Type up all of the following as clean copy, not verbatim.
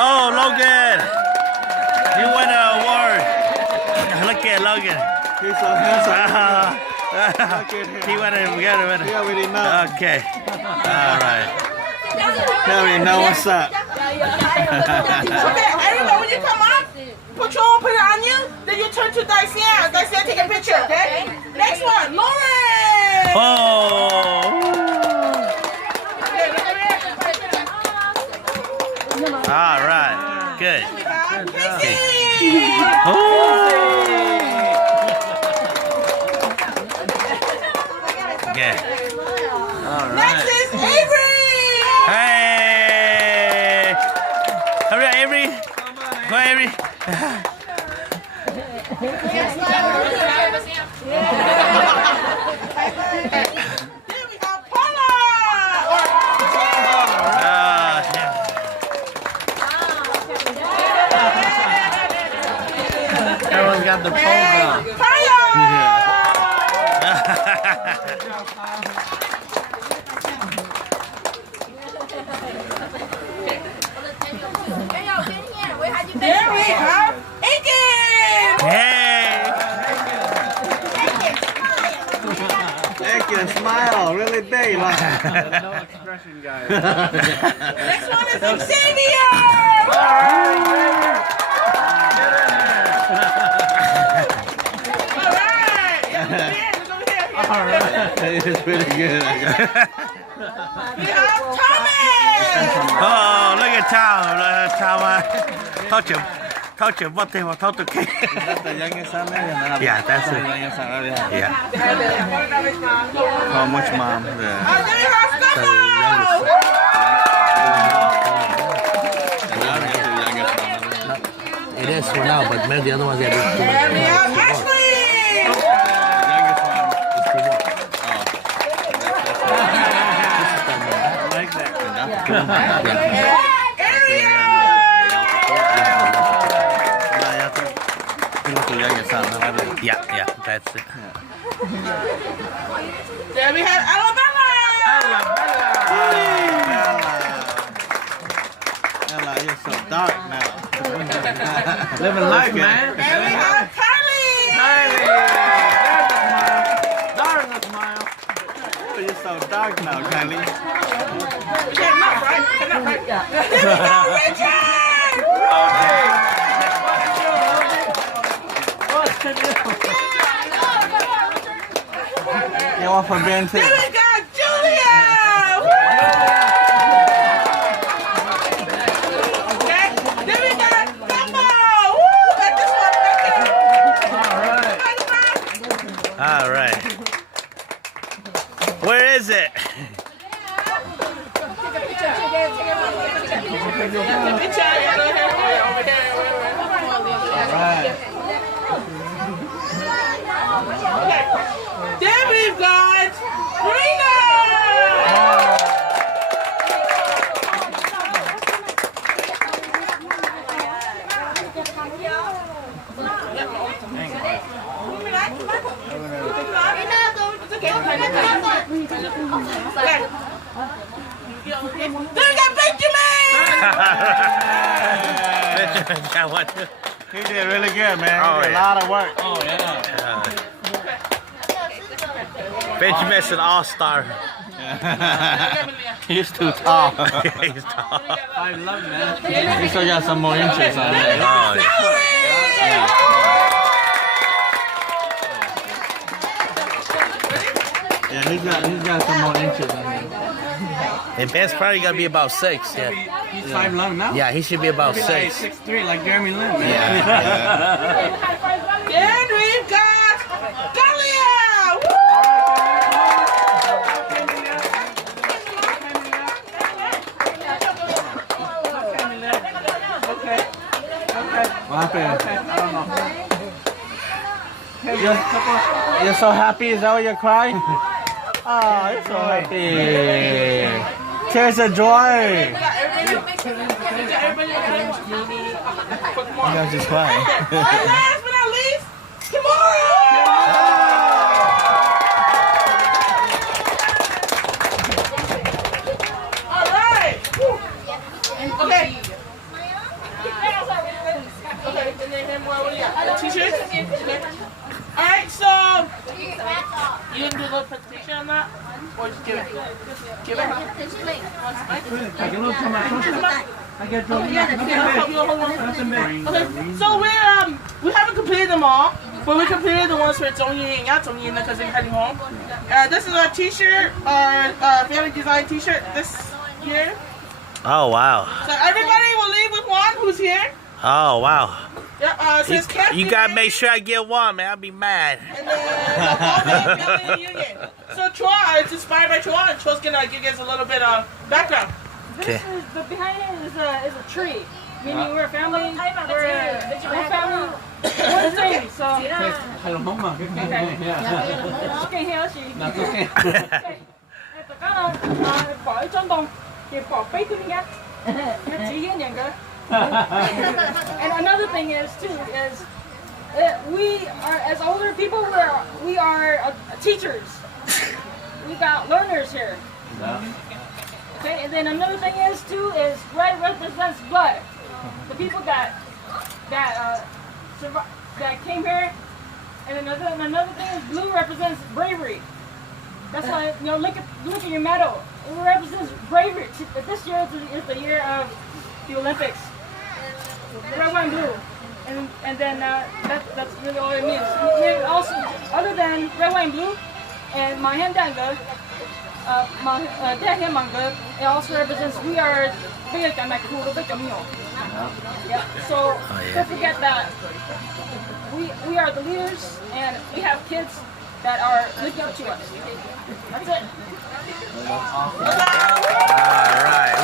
Oh, Logan! You won an award. Look at Logan. He's so handsome. He won it. We got it. He already knows. Okay. All right. He already know what's up. Okay, everybody, when you come up, put it on you. Then you turn to Dacia. Dacia, take a picture, okay? Next one, Lauren. Oh. All right. Good. Okay. All right. Next is Avery. Hey. Hurry up, Avery. Go, Avery. Then we have Paula. Everyone's got the pole down. There we have Aiken. Hey. Thank you. Smile really big. Like. No expression, guys. Next one is Xavier. All right. It's pretty good. We have Thomas. Oh, look at Tom. Talk to him. Talk to him. What they want to talk to Kate. Is that the youngest son there? Yeah, that's The it. youngest son. Yeah. Yeah. How much mom? Then we Yeah. have Stella. It is for now, but maybe the other ones Then we have Ashley. Yeah, that's it. Then we have Alabama. Ella, you're so dark now. Living life, man. Then we have Kylie. Darn, smile. Oh, you're so dark now, Kylie. Enough, right? Enough, right? Then we have Richard. You want for Ben too? Then we got Julia. Okay. Then we got Papa. Woo! Got this one back here. All right. Where is it? Then we've got Rena. Then we got Benjamin. Got one too. He did really good, man. Oh, He did yeah. a lot of work. Oh, yeah. Benjamin's an all-star. He's too tall. He's tall. 5'11", man. He still got some more inches on there. Oh, yeah. Yeah, he's got some more inches on there. And Ben's probably gonna be about 6. Yeah. He's 5'11" now? Yeah, he should be about He's like 6. 6'3", like Jeremy Lin, man. Yeah. Then we've got Dahlia. Woo! What happened? I don't know. You're so happy? Is that why you're crying? Oh, you're so happy. Tears of joy. You guys just crying. And last but not least, tomorrow. All right. Okay. Okay, and then what do you got? T-shirts? Okay. All right, so you gonna do a little presentation on that, or just give it? Give it. Okay, so we haven't completed them all, but we completed the ones for Zhongyin because they're heading home. This is our T-shirt, our family design T-shirt this year. Oh wow. So everybody will leave with one who's here. Oh wow. Yeah, it says Camp You gotta make sure I get one, man. I'll be mad. And then family union. So Chua, it's inspired by Chua, and Chua's gonna give you guys a little bit of background. Okay. This is the behind it is a tree. Meaning we're a family. We're a family. One thing. So Hello, Mama. okay, here she. No, okay. 大家擺張檔，要擺飛佢哋嘅，要自己兩個。And another thing is too is we are as older people we are teachers. We got learners here. Okay, and then another thing is too is red represents blood. The people that came here, and another thing is blue represents bravery. That's why look at your medal. It represents bravery. This year is the year of the Olympics. Red, white, and blue, and then that's really all it means. And also, other than red, white, and blue, and my hand dangler, my dad hand manga, it also represents we are bigger than my cool, bigger meal. Yeah. So don't forget that we are the leaders, and we have kids that are looking up to us. That's it. All right.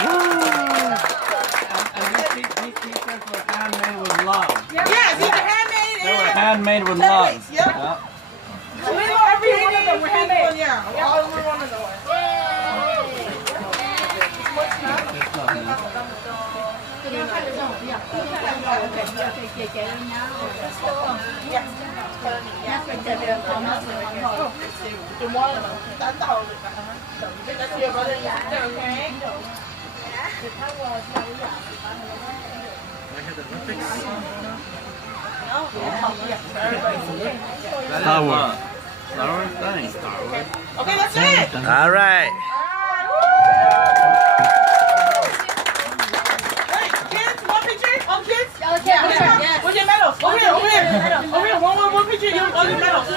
And these t-shirts were handmade with love. Yes, these are handmade. They were handmade with love. Yep. Yeah. Every one of them were handmade. Yeah, all over one of them. That's your brother and sister, okay? Star Wars. Star Wars thing. Okay, that's it. All right. Hey, kids, one picture? All kids? Yeah. Where's your medals? Over here. Over here. One picture. You all your medals.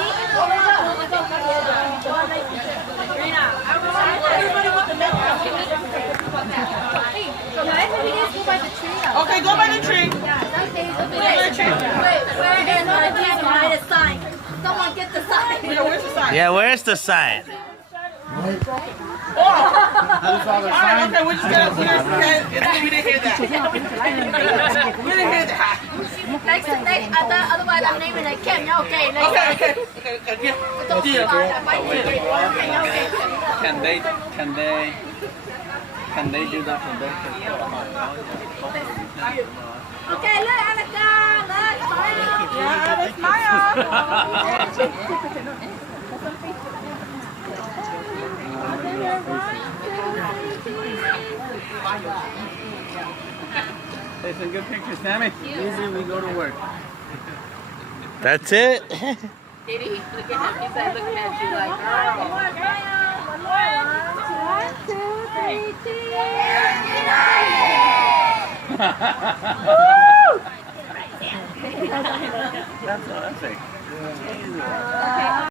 Everybody with the medals. Okay, go by the tree. Someone get the sign. Where's the sign? Yeah, where's the sign? Oh! Alright, okay, we're just gonna we didn't hear that. We didn't hear that. Next, otherwise I'm naming it Kim. Okay, Okay. Deal. Can they do that for them? Okay, look, Annika, look, Yeah, that's Maya. Take some good pictures, Sammy. Usually we go to work. That's it? Did he? Look at him. He's like looking at you like, girl. One, two, three, cheers. That's what I think.